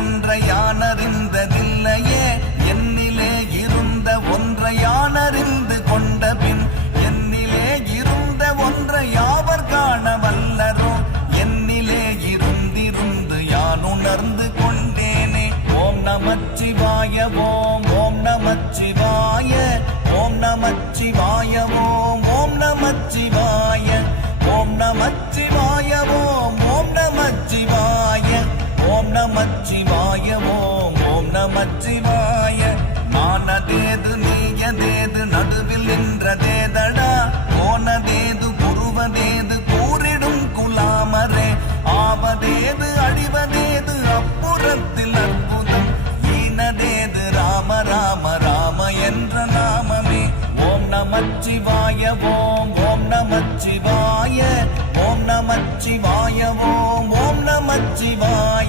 ஒன்றை யானறிந்ததில்லையே என்னிலே இருந்த ஒன்றை யானறிந்து கொண்ட பின் என்னிலே இருந்த ஒன்றை யாவர் காண வல்லரோ என்னிலே இருந்திருந்து யான் உணர்ந்து கொண்டேனே. ஓம் நமச்சிவாய ஓம் ஓம் நமச்சிவாய ஓம் நமச்சிவாய ஓம் ஓம் நமச்சிவாய ஓம் நமச்சிவாய ஓம் ஓம் நமச்சிவாய ஓம் நமச்சிவாய ஓம் ஓம் நமச்சிவாய. மானதேது நீயதேது நடுவில் நின்றதேதடா போனதேது புருவதேது கூறிடும் குலாமரே ஆவதேது அழிவதேது அப்புறத்தில் அற்புதம் ஈனதேது ராம ராம ராம என்ற நாமமே. ஓம் நமச்சிவாய ஓம் ஓம் நமச்சிவாய ஓம் நமச்சிவாய